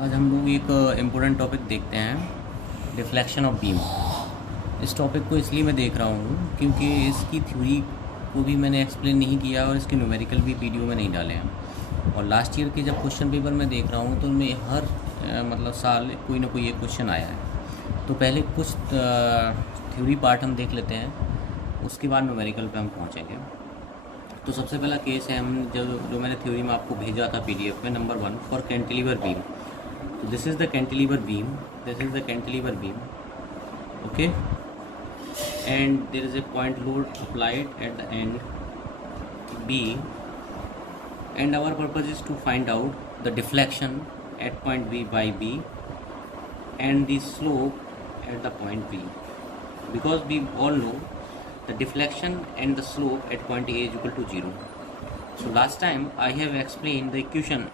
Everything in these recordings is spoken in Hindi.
आज हम लोग एक इम्पोर्टेंट टॉपिक देखते हैं, डिफ्लेक्शन ऑफ बीम। इस टॉपिक को इसलिए मैं देख रहा हूँ क्योंकि इसकी थ्योरी को भी मैंने एक्सप्लेन नहीं किया और इसके न्यूमेरिकल भी वीडियो में नहीं डाले हैं। और लास्ट ईयर के जब क्वेश्चन पेपर मैं देख रहा हूँ तो उनमें हर मतलब साल कोई ना कोई एक क्वेश्चन आया है। तो पहले कुछ थ्योरी पार्ट हम देख लेते हैं, उसके बाद न्यूमेरिकल पे हम पहुँचेंगे। तो सबसे पहला केस है, हम जो मैंने थ्योरी में आपको भेजा था PDF में, number 1 for cantilever beam. So this is the cantilever beam, okay, and there is a point load applied at the end B, and our purpose is to find out the deflection at point B by B and the slope at the point B, because we all know the deflection and the slope at point A is equal to 0. So last time I have explained the equation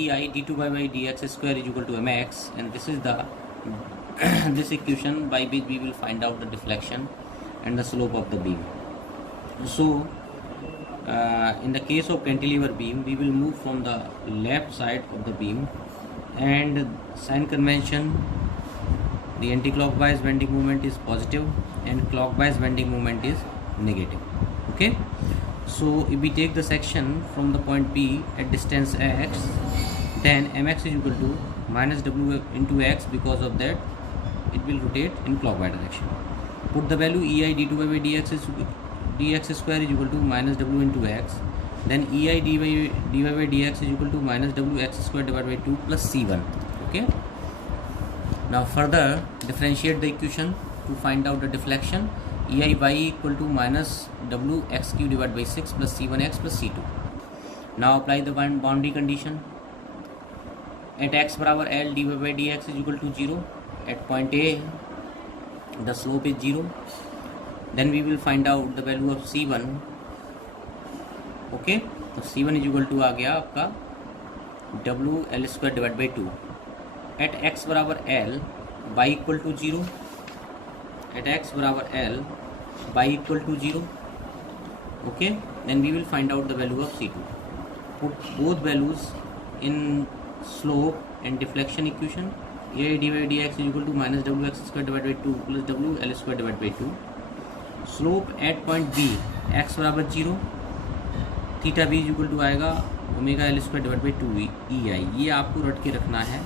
EI d2 by dx square is equal to mx, and this is the this equation by which we will find out the deflection and the slope of the beam. So in the case of cantilever beam, we will move from the left side of the beam, and sign convention, the anti-clockwise bending moment is positive and clockwise bending moment is negative. Okay, so if we take the section from the point B at distance x, then mx is equal to minus w into x, because of that it will rotate in clockwise direction. Put the value ei d2 by dx square is equal to minus w into x, then ei dy by dx is equal to minus w x square divided by 2 plus c1. Okay, now further differentiate the equation to find out the deflection. ei y equal to minus w x cube divided by 6 plus c1 x plus c2. Now apply the boundary condition. At x बराबर L dy by dx is equal to 0. At point A the slope is 0. Then we will find out the value of c1. Okay, तो c1 is equal to आ गया आपका w L square divided by 2. At x बराबर L y equal to 0. At x बराबर L y equal to 0. Okay, then we will find out the value of c2. Put both values in slope and deflection equation. ei dy by dx is equal to minus wx square divided by 2 plus w L square divided by 2. Slope at point B x बराबर 0, theta b is equal to आएगा omega L square divide by 2 ei. ये आपको रट के रखना है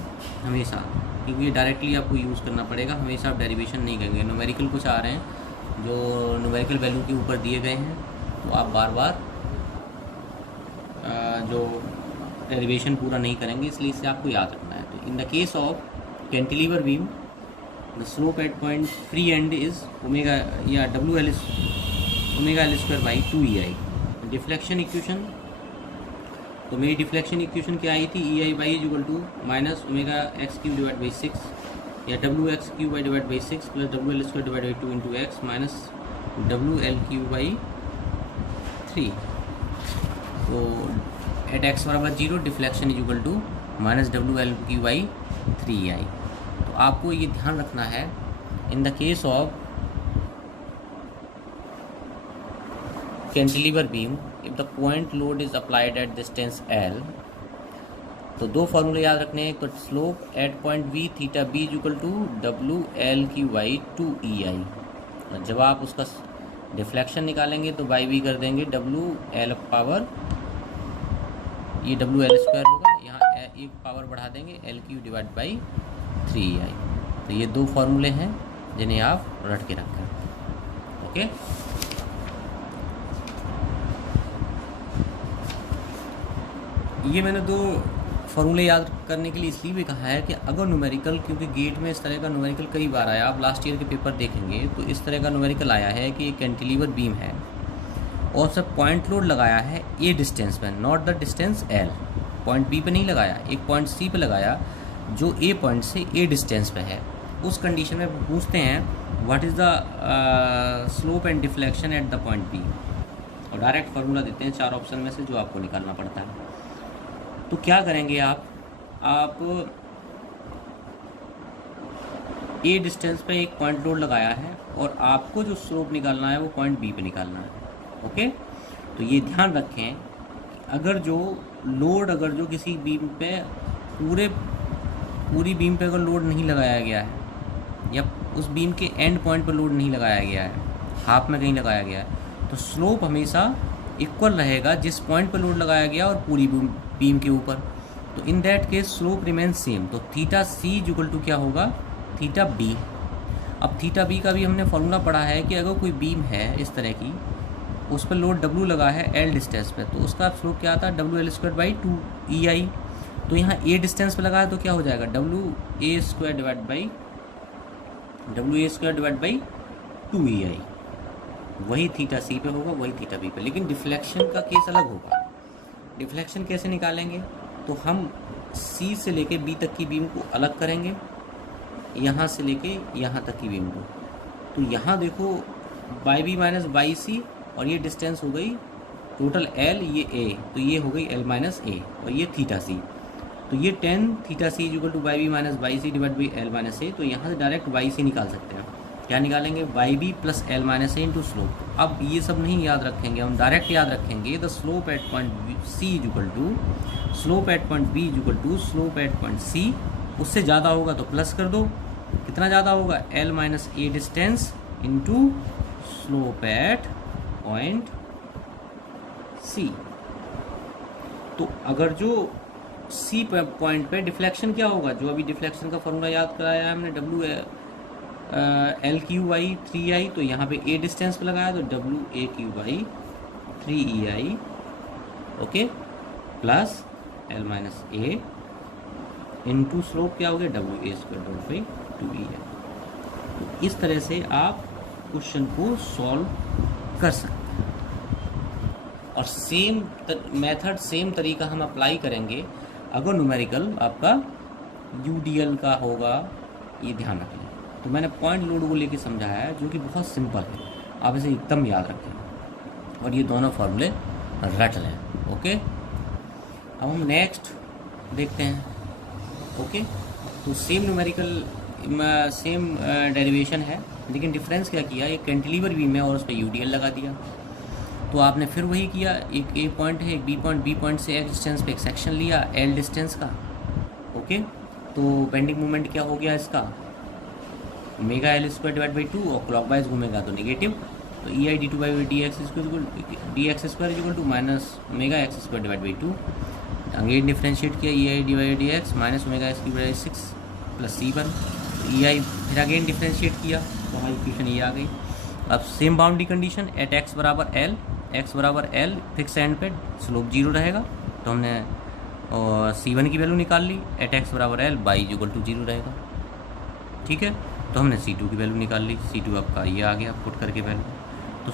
हमेशा, क्योंकि ये डायरेक्टली आपको यूज़ करना पड़ेगा। हमेशा आप डेरिवेशन नहीं करेंगे। न्यूमेरिकल कुछ आ रहे हैं जो न्यूमेरिकल वैल्यू के ऊपर दिए गए हैं, तो आप बार बार जो डेरिवेशन पूरा नहीं करेंगे, इसलिए इसे आपको याद रखना है। तो in the case of cantilever beam, the slope at point free end is omega या W L omega L square by 2 ei. Deflection equation, तो मेरी डिफ्लेक्शन इक्वेशन क्या आई थी, ei by is equal to minus omega X cube divide by 6 या W X cube by divide by 6 plus W L square divide by 2 into x minus W L cube by 3. तो एट एक्स बराबर 0 deflection is equal to minus W L cube by 3ei. तो आपको ये ध्यान रखना है, in the case of cantilever beam if the point load is applied at distance L, तो दो फॉर्मूले याद रखने हैं। तो slope at point B theta b is equal to W L cube by 2ei. जब आप उसका डिफ्लेक्शन निकालेंगे तो बाई b कर देंगे डब्ल्यू एल पावर, ये डब्ल्यू एल स्क्वायर होगा, यहाँ एक पावर बढ़ा देंगे L Q divide by 3ei. तो ये दो फॉर्मूले हैं जिन्हें आप रट के रखें. ओके, ये मैंने दो फॉर्मूले याद करने के लिए इसलिए भी कहा है कि अगर न्यूमेरिकल, क्योंकि गेट में इस तरह का न्यूमेरिकल कई बार आया, आप लास्ट ईयर के पेपर देखेंगे तो इस तरह का न्यूमेरिकल आया है कि ये कैंटिलीवर बीम है और सब पॉइंट लोड लगाया है ए डिस्टेंस पे, not the distance L. Point B पे नहीं लगाया, एक पॉइंट C पे लगाया जो ए पॉइंट से ए डिस्टेंस पे है. उस कंडीशन में पूछते हैं what is the slope and deflection at the point B, और डायरेक्ट फार्मूला देते हैं 4 ऑप्शन में से जो आपको निकालना पड़ता है. तो क्या करेंगे आप ए डिस्टेंस पे एक पॉइंट लोड लगाया है और आपको जो स्लोप निकालना है वो पॉइंट B पे निकालना है. ओके, तो ये ध्यान रखें, अगर जो किसी बीम पे पूरी बीम पे अगर लोड नहीं लगाया गया है या उस बीम के एंड पॉइंट पर लोड नहीं लगाया गया है, हाफ में कहीं लगाया गया है, तो स्लोप हमेशा इक्वल रहेगा जिस पॉइंट पर लोड लगाया गया और पूरी बीम के ऊपर। तो in that case slope remain same. तो थीटा सी इक्वल टू क्या होगा, थीटा बी। अब थीटा बी का भी हमने फॉर्मूला पढ़ा है कि अगर कोई बीम है इस तरह की, उस पर लोड डब्ल्यू लगा है एल डिस्टेंस पे, तो उसका स्लोप क्या आता है, W L square by 2EI। तो यहाँ ए डिस्टेंस पे लगा है तो क्या हो जाएगा, W A square divide by 2EI। वही थीटा सी पे होगा, वही थीटा बी पे। लेकिन डिफ्लेक्शन का केस अलग होगा। डिफ्लेक्शन कैसे निकालेंगे, तो हम सी से लेके बी तक की बीम को अलग करेंगे, यहाँ से लेके यहाँ तक की बीम को। तो यहाँ देखो बाई बी माइनस बाई सी, और ये डिस्टेंस हो गई टोटल एल, ये ए, तो ये हो गई एल माइनस ए, और ये थीटा सी। तो ये 10 theta C equal to by B minus by C divide by L minus A. तो यहाँ से डायरेक्ट बाई सी निकाल सकते हैं। क्या निकालेंगे, by B plus L minus A into slope. अब ये सब नहीं याद रखेंगे, हम डायरेक्ट याद रखेंगे the slope at point C equal to slope at point B equal to slope at point C. उससे ज़्यादा होगा तो प्लस कर दो, कितना ज़्यादा होगा, L minus A distance into slope at point C. तो अगर जो सी पॉइंट पे डिफ्लेक्शन क्या होगा, जो अभी डिफ्लेक्शन का फॉर्मूला याद कराया है हमने, W L cube by 3I, तो यहाँ पे ए डिस्टेंस पे लगाया तो W A Q by 3EI, okay, plus L minus A into slope क्या हो गया, W A square by 2EI। तो इस तरह से आप क्वेश्चन को सॉल्व कर सकते हैं। और सेम मेथड, सेम तरीका हम अप्लाई करेंगे अगर न्यूमेरिकल आपका UDL का होगा, ये ध्यान रखें। तो मैंने पॉइंट लोड को लेके समझाया है, जो कि बहुत सिंपल है, आप इसे एकदम याद रखें और ये दोनों फॉर्मूले रट लें, ओके। अब हम नेक्स्ट देखते हैं, ओके। तो सेम न्यूमेरिकल, सेम डेरिवेशन है, लेकिन डिफरेंस क्या किया, एक कैंटिलीवर बीम है और उस पर UDL लगा दिया। तो आपने फिर वही किया, एक ए पॉइंट है, एक बी पॉइंट से एक डिस्टेंस पे एक सेक्शन लिया एल डिस्टेंस का, ओके। तो बेंडिंग मोमेंट क्या हो गया इसका, omega L square divide by 2, और क्लॉकवाइज घूमेगा तो नेगेटिव। तो EI d2 by D x square equal to minus omega x square divide by 2। Again differentiate किया, EI D by D x minus omega x की बाई 6 प्लस C1। EI फिर अगेन डिफ्रेंशिएट किया, तो हमारी इक्वेशन ये आ गई। अब same boundary condition, at x बराबर एल फिक्स एंड पे स्लोप 0 रहेगा, तो हमने C1 की वैल्यू निकाल ली, एट एक्स बराबर एल बाई इक्वल टू 0 रहेगा, ठीक है। तो हमने C2 की वैल्यू निकाल ली, C2 आपका ये आ गया पुट करके वैल्यू। तो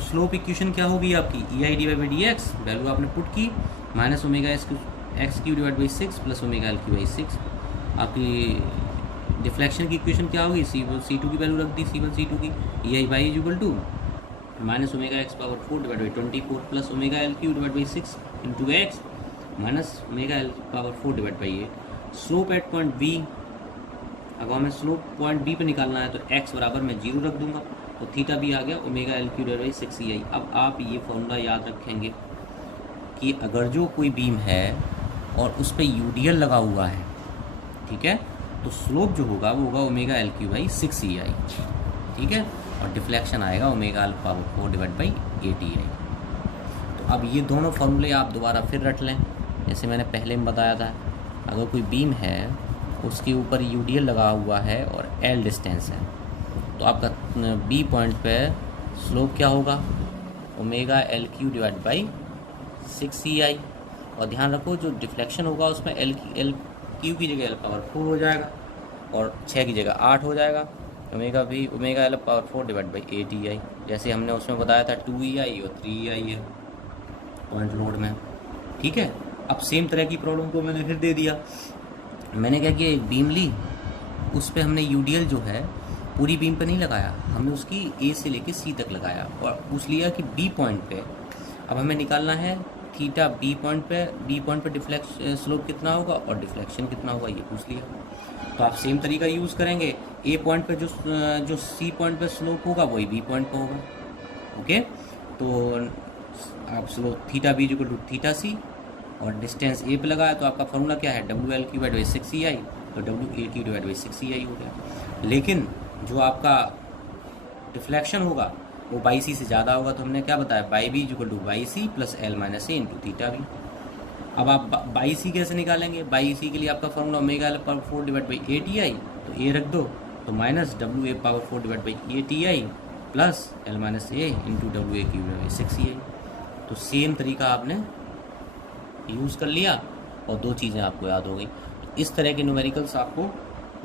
स्लोप इक्वेशन क्या होगी आपकी, EI D by D x, value आपने पुट की, minus omega X cube divide by 6 plus omega L cube by 6। आपकी डिफ्लेक्शन की इक्वेशन क्या होगी, C2 की वैल्यू रख दी, C1 C2 की, EI by equal to minus omega x power 4 divide by 24 plus omega L Q divide by 6 into x minus omega L power 4 divide by 8। Slope at point B, अब हमें स्लोप पॉइंट बी पे निकालना है, तो एक्स बराबर मैं 0 रख दूंगा, तो थीटा भी आ गया omega L Q divide by 6EI। अब आप ये फॉर्मूला याद रखेंगे कि अगर जो कोई बीम है और उस पर UDL लगा हुआ है, ठीक है, तो स्लोप जो होगा वो होगा omega L cube by 6EI, ठीक है, और डिफ्लेक्शन आएगा omega L power 4 divide by 8EI। तो अब ये दोनों फॉर्मूले आप दोबारा फिर रट लें, जैसे मैंने पहले में बताया था। अगर कोई बीम है, उसके ऊपर UDL लगा हुआ है और L डिस्टेंस है, तो आपका B पॉइंट पे स्लोप क्या होगा, omega L Q divide by 6EI। और ध्यान रखो जो डिफ्लेक्शन होगा उसमें एल क्यू की जगह एल पावर 4 हो जाएगा और 6 की जगह 8 हो जाएगा, omega L power 4 divide by 8EI। जैसे हमने उसमें बताया था 2EI और 3EI है पॉइंट लोड में, ठीक है। अब सेम तरह की प्रॉब्लम को मैंने फिर दे दिया। मैंने क्या किया, एक बीम ली, उस पर हमने UDL जो है पूरी बीम पे नहीं लगाया, हमने उसकी A से लेके C तक लगाया और पूछ लिया कि B पॉइंट पे अब हमें निकालना है थीटा B पॉइंट पे डिफ्लेक्शन स्लोप कितना होगा और डिफ्लेक्शन कितना होगा, ये पूछ लिया। तो आप सेम तरीका यूज़ करेंगे, A पॉइंट पे जो C पॉइंट पे स्लोप होगा वही B पॉइंट पे होगा, ओके। तो आप slope theta B equal to theta C और डिस्टेंस ए पे लगा है तो आपका फॉर्मूला क्या है, डब्ल्यू एल की डिवाइड बाई 6EI, तो डब्ल्यू ए की डिवाइड बाई 6EI हो गया। लेकिन जो आपका डिफ्लेक्शन होगा वो बाई सी से ज़्यादा होगा, तो हमने क्या बताया, by B equal to by C plus L minus A into theta B. अब आप बाई सी कैसे निकालेंगे, बाई सी के लिए आपका formula omega L power 4 divide by A T I, तो ए रख दो, तो minus W A power 4 divide by A T I plus L minus A into W A की डिवाइड बाई 6EI। तो सेम तरीका आपने यूज़ कर लिया और दो चीज़ें आपको याद हो गई। तो इस तरह के न्यूमेरिकल्स आपको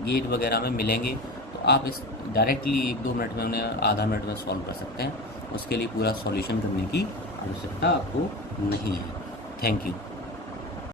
गेट वगैरह में मिलेंगे, तो आप इस डायरेक्टली 1-2 मिनट में उन्हें आधा मिनट में सॉल्व कर सकते हैं। उसके लिए पूरा सॉल्यूशन करने की आवश्यकता आपको नहीं है। Thank you.